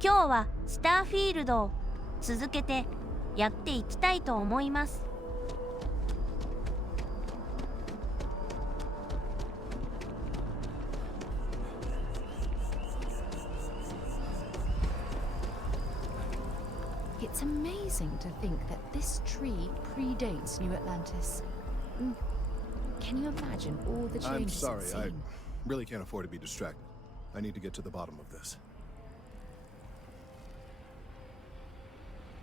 今日はスターフィールドを続けてやっていきたいと思います。It's amazing to think that this tree predates New Atlantis. Can you imagine all the I'm changes sorry, it's I seen? really can't afford to be distracted. I need to get to the bottom of this.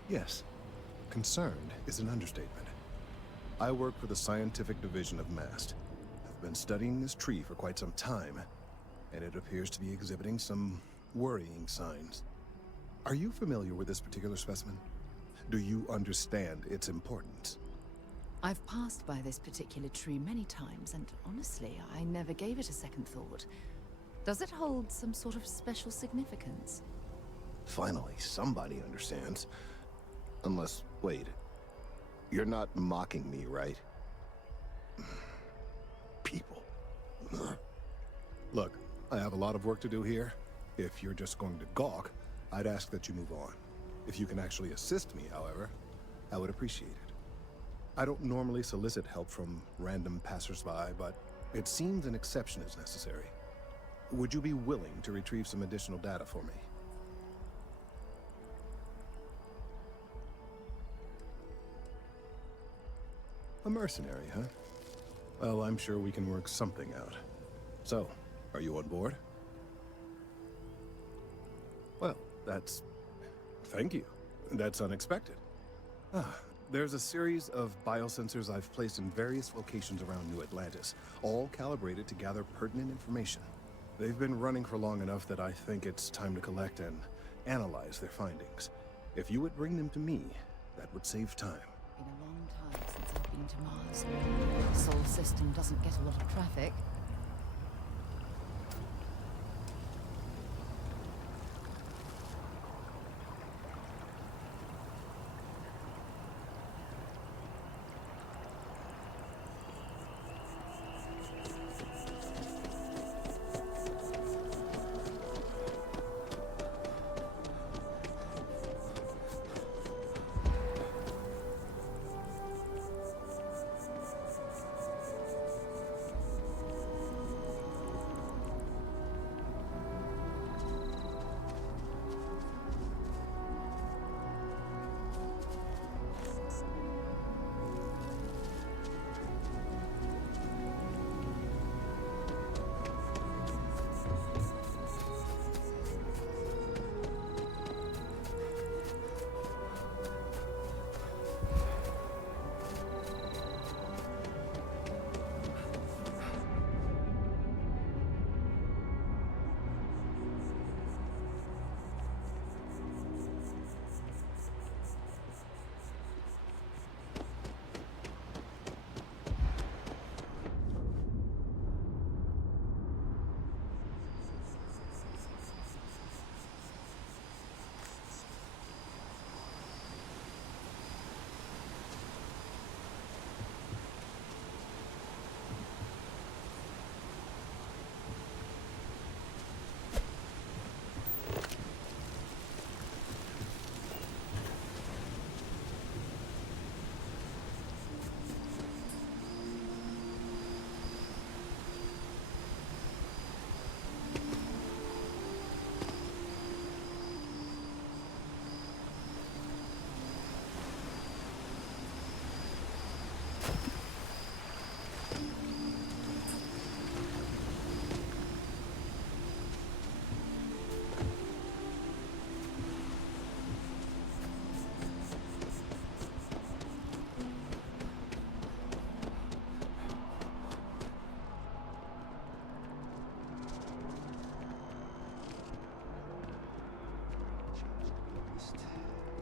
Yes, concerned is an understatement. I work for the scientific division of MAST. I've been studying this tree for quite some time, and it appears to be exhibiting some worrying signs. Are you familiar with this particular specimen? Do you understand its importance? I've passed by this particular tree many times, and honestly, I never gave it a second thought. Does it hold some sort of special significance? Finally, somebody understands. Unless, wait, you're not mocking me, right? People. Look, I have a lot of work to do here. If you're just going to gawk, I'd ask that you move on. If you can actually assist me, however, I would appreciate it. I don't normally solicit help from random passersby, but it seems an exception is necessary. Would you be willing to retrieve some additional data for me? A mercenary, huh? Well, I'm sure we can work something out. So, are you on board? Well, thank you. That's unexpected. There's a series of biosensors I've placed in various locations around New Atlantis, all calibrated to gather pertinent information. They've been running for long enough that I think it's time to collect and analyze their findings. If you would bring them to me, that would save time. Been a long time since I've been to Mars. The solar system doesn't get a lot of traffic.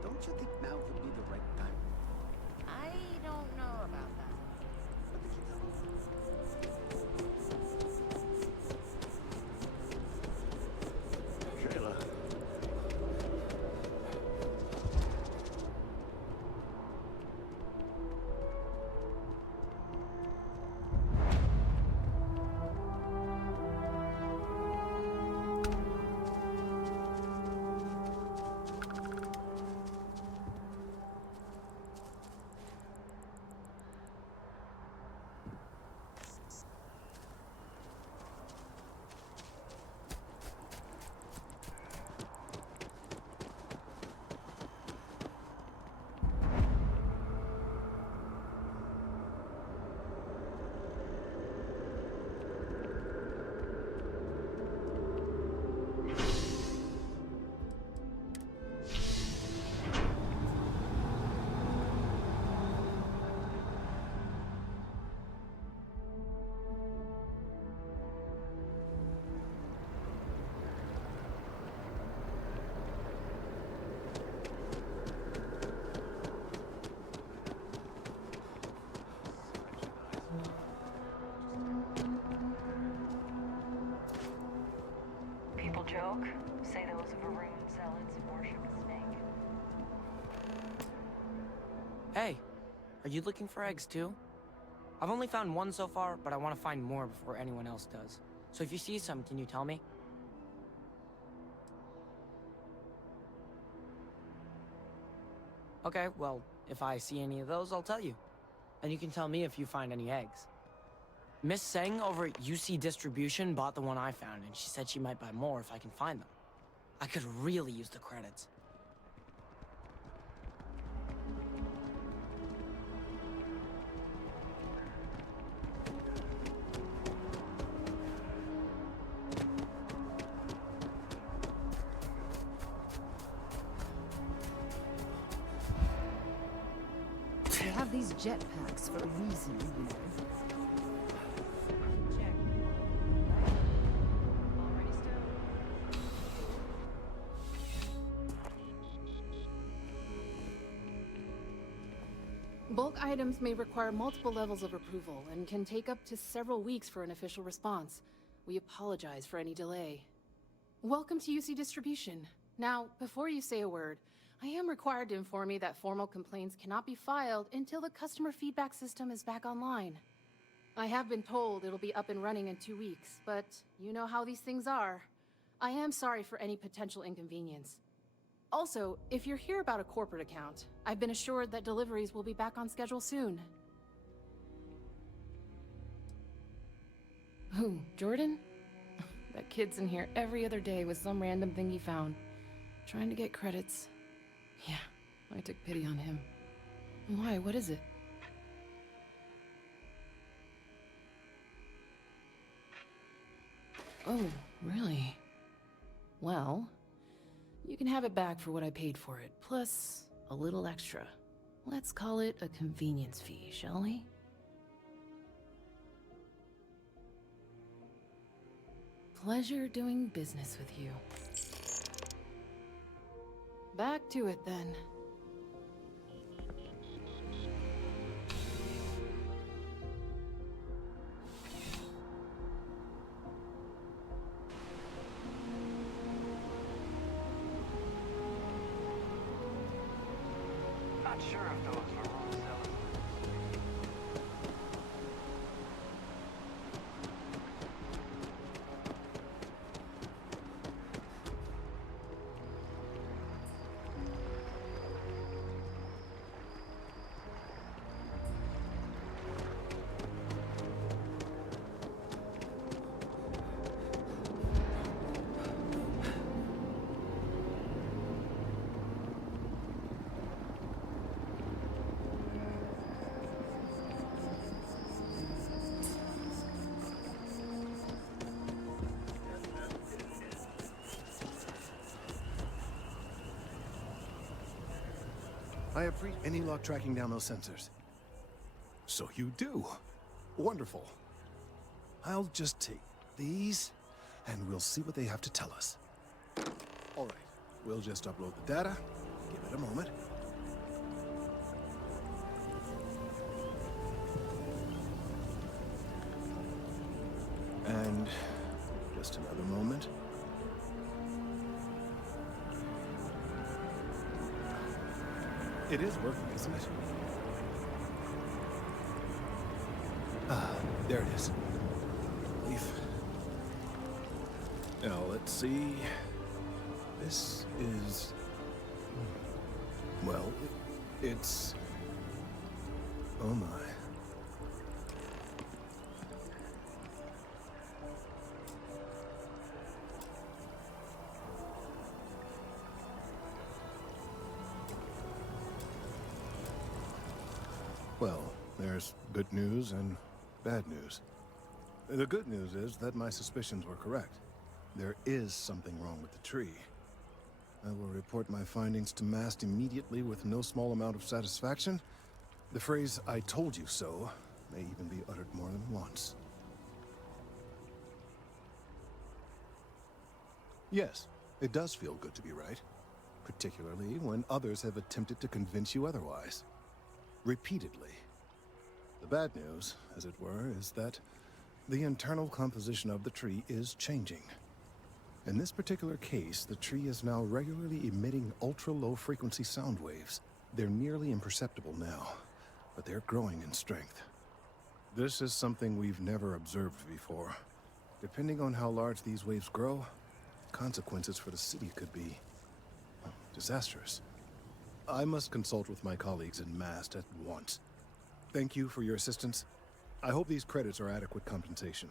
Don't you think now would be the right time? I don't know about that. Shayla. Hey, are you looking for eggs too? I've only found one so far, but I want to find more before anyone else does. So if you see some, can you tell me? Okay, well, if I see any of those, I'll tell you. And you can tell me if you find any eggs. Miss Seng over at UC Distribution bought the one I found, and she said she might buy more if I can find them. I could really use the credits. They have these jetpacks for a reason, you know. Bulk items may require multiple levels of approval and can take up to several weeks for an official response. We apologize for any delay. Welcome to UC Distribution. Now, before you say a word, I am required to inform you that formal complaints cannot be filed until the customer feedback system is back online. I have been told it'll be up and running in 2 weeks, but you know how these things are. I am sorry for any potential inconvenience. Also, if you're here about a corporate account, I've been assured that deliveries will be back on schedule soon. Who, Jordan? That kid's in here every other day with some random thing he found. Trying to get credits. Yeah, I took pity on him. Why, what is it? Oh, really? Well, you can have it back for what I paid for it, plus a little extra. Let's call it a convenience fee, shall we? Pleasure doing business with you. Back to it then. Not sure if those were wrong sellers. I appreciate any luck tracking down those sensors. So you do. Wonderful. I'll just take these, and we'll see what they have to tell us. All right, we'll just upload the data. Give it a moment. And just another moment. It is working, isn't it? Ah, there it is. Leaf. Now, let's see. This is... Well, it's... Oh my. Well, there's good news and bad news. The good news is that my suspicions were correct. There is something wrong with the tree. I will report my findings to MAST immediately with no small amount of satisfaction. The phrase, "I told you so," may even be uttered more than once. Yes, it does feel good to be right. Particularly when others have attempted to convince you otherwise. Repeatedly. The bad news, as it were, is that the internal composition of the tree is changing. In this particular case, the tree is now regularly emitting ultra-low frequency sound waves. They're nearly imperceptible now, but they're growing in strength. This is something we've never observed before. Depending on how large these waves grow, consequences for the city could be disastrous. I must consult with my colleagues in MAST at once. Thank you for your assistance. I hope these credits are adequate compensation.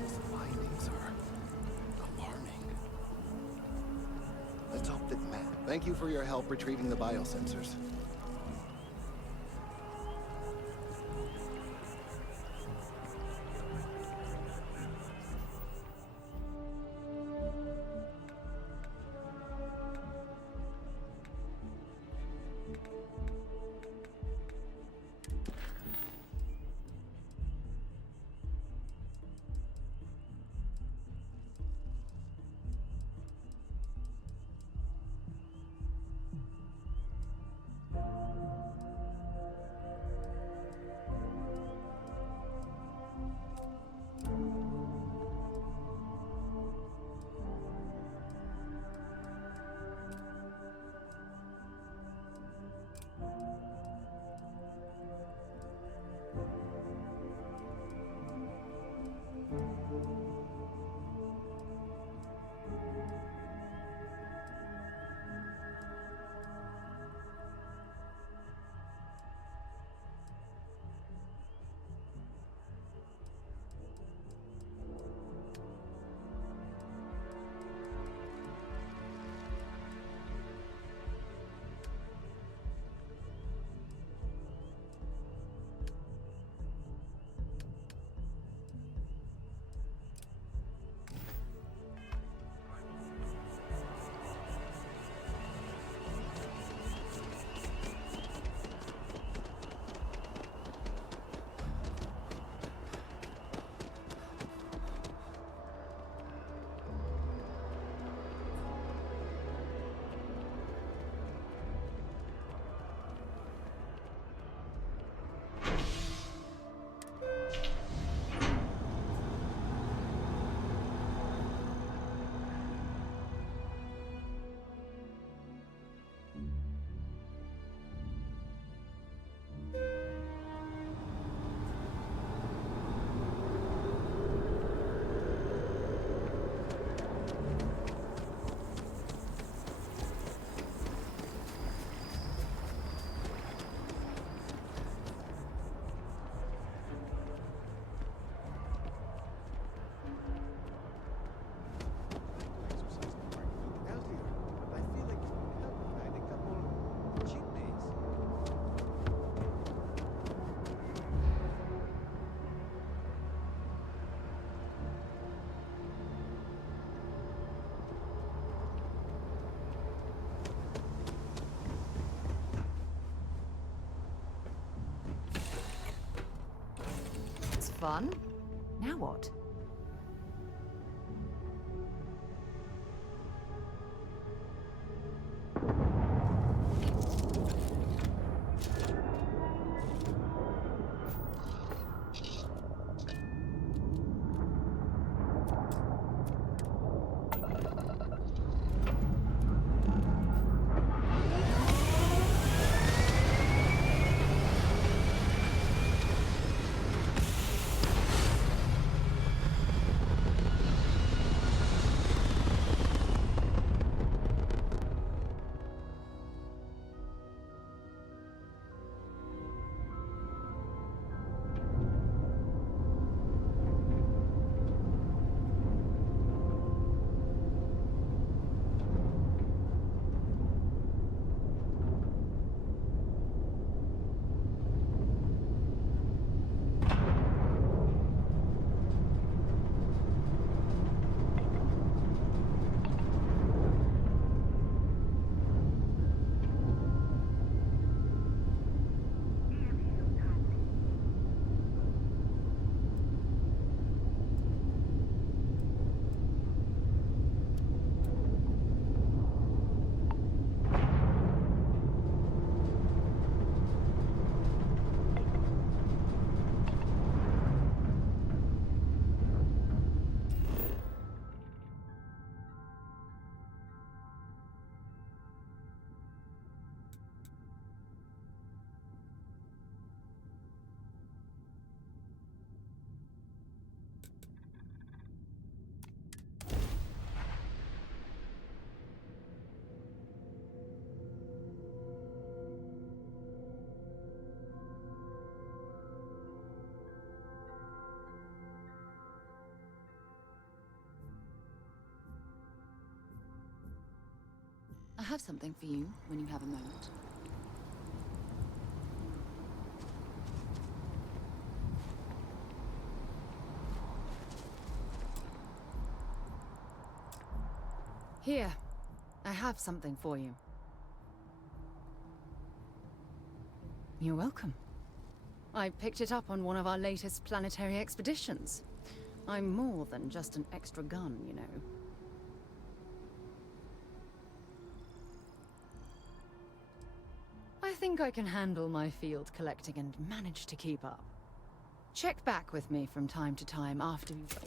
These findings are alarming. Let's hope that Matt. Thank you for your help retrieving the biosensors. Fun. Now what? have something for you when you have a moment. Here, I have something for you. You're welcome. I picked it up on one of our latest planetary expeditions. I'm more than just an extra gun, you know. I think I can handle my field collecting and manage to keep up. Check back with me from time to time after you've...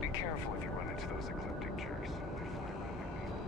Be careful if you run into those ecliptic jerks. They fly around like people.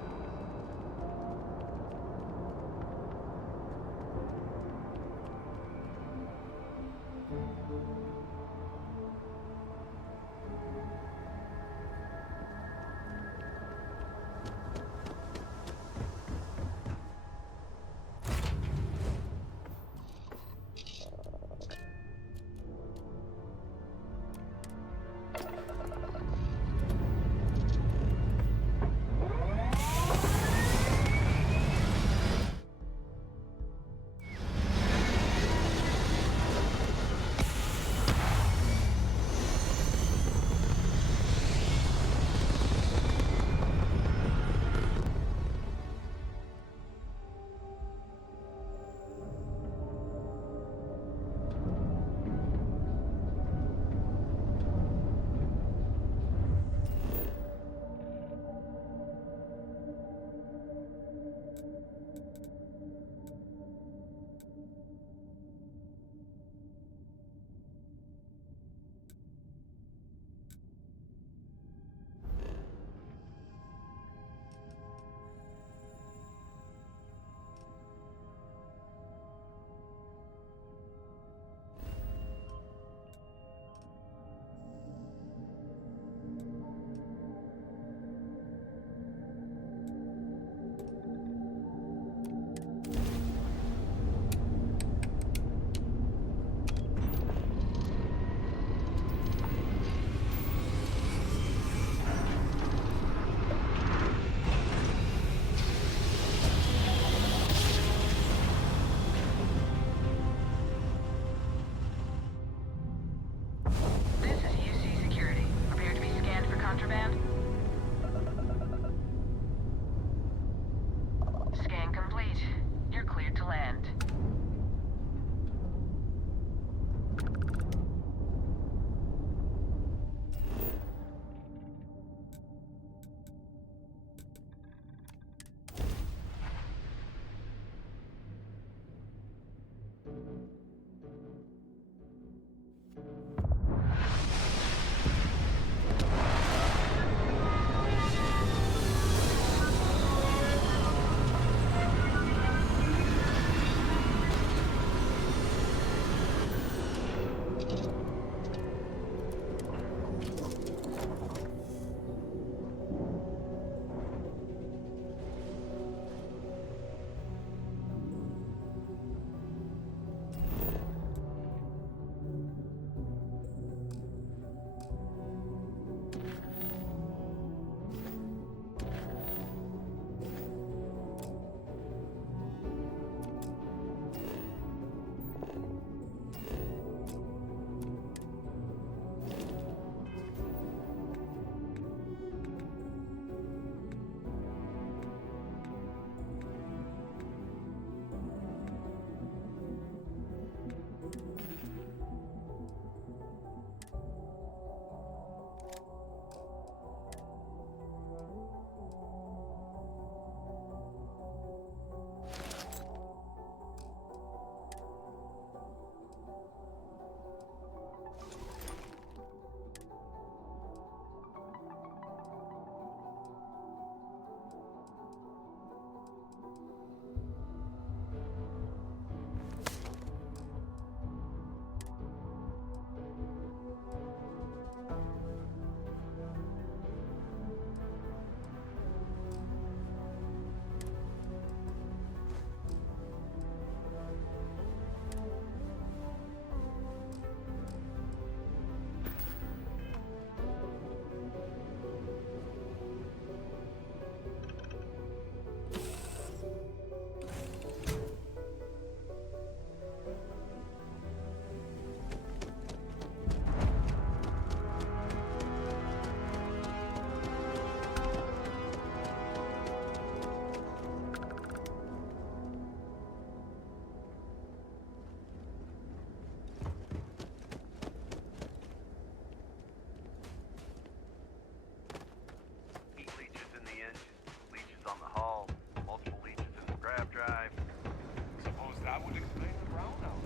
That would explain the brownout.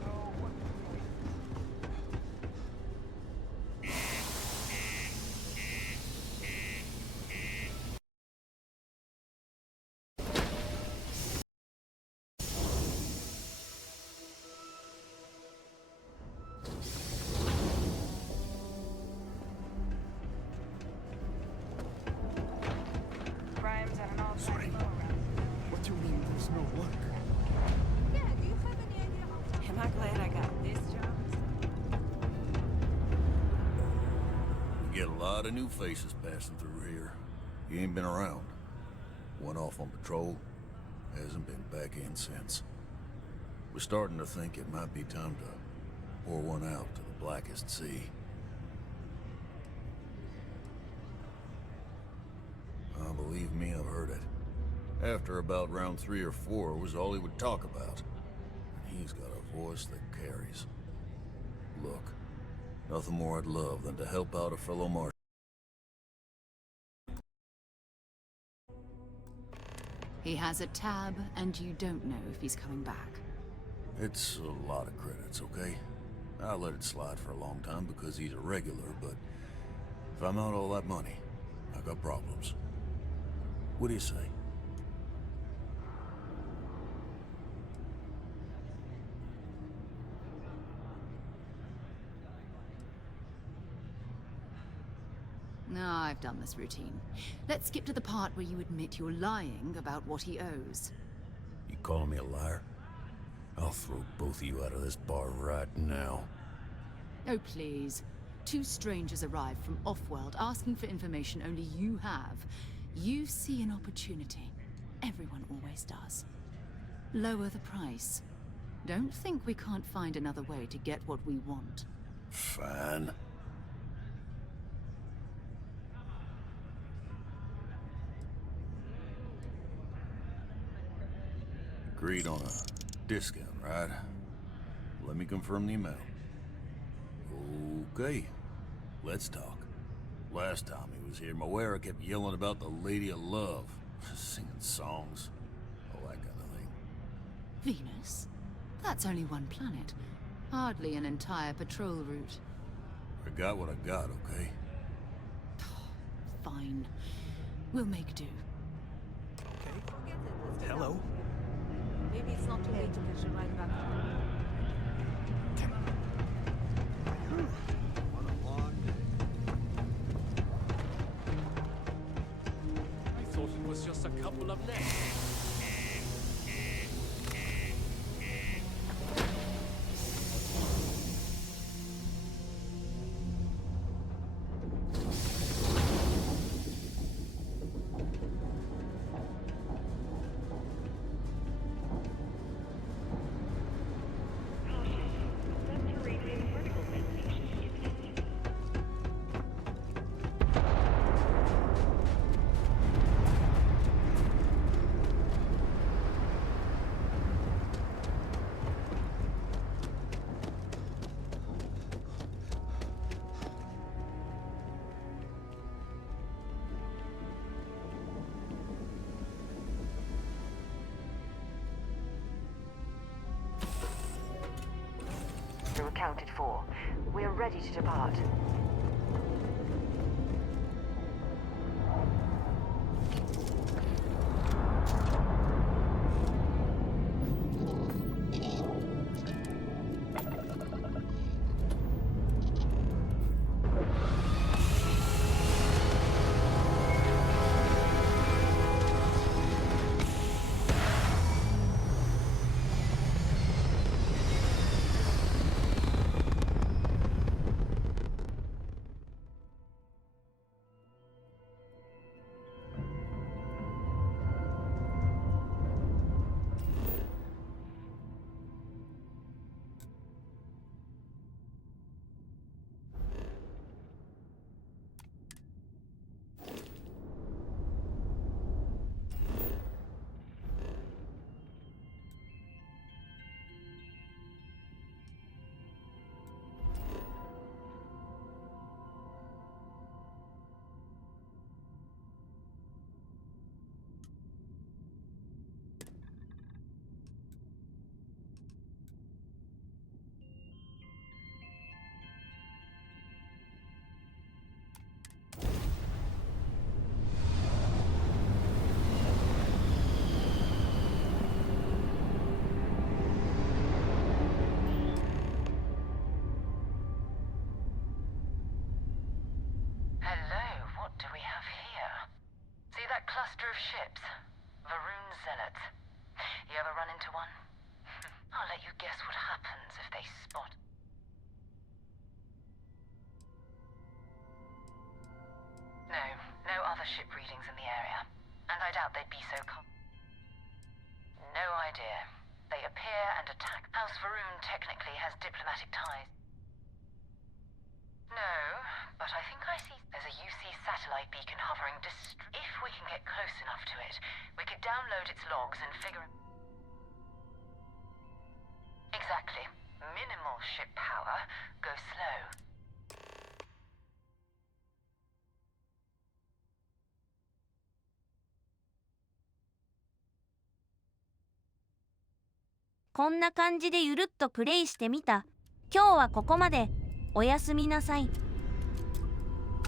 So, what's the point? Crimes at an all-time low around. What do you mean there's no work? Yeah, do you have any idea how Am I glad I got this job? We get a lot of new faces passing through here. You ain't been around. Went off on patrol. Hasn't been back in since. We're starting to think it might be time to pour one out to the blackest sea. Believe me, I've heard it. After about round 3 or 4 was all he would talk about. And he's got a voice that carries. Look, nothing more I'd love than to help out a fellow Martian. He has a tab, and you don't know if he's coming back. It's a lot of credits, okay? I let it slide for a long time because he's a regular, but if I'm out all that money, I got problems. What do you say? No, I've done this routine. Let's skip to the part where you admit you're lying about what he owes. You calling me a liar? I'll throw both of you out of this bar right now. Oh, please. 2 strangers arrive from off-world asking for information only you have. You see an opportunity. Everyone always does. Lower the price. Don't think we can't find another way to get what we want. Fine. Agreed on a discount, right? Let me confirm the amount. Okay, let's talk. Last time he was here, Moera kept yelling about the Lady of Love, singing songs, all that kind of thing. Venus? That's only one planet. Hardly an entire patrol route. I got what I got, okay? Fine. We'll make do. Hello? Maybe it's not too late to catch a ride back home. What a long day. I thought it was just a couple of legs. You're accounted for. We are ready to depart. guess what happens if they spot? No other ship readings in the area. And I doubt they'd be so No idea. They appear and attack. House Varun technically has diplomatic ties. No, but I think I see there's a UC satellite beacon hovering If we can get close enough to it, we could download its logs and figure... Exactly. Minimal ship power. Go slow.こんな感じでゆるっとプレイしてみた。今日はここまで。おやすみなさい。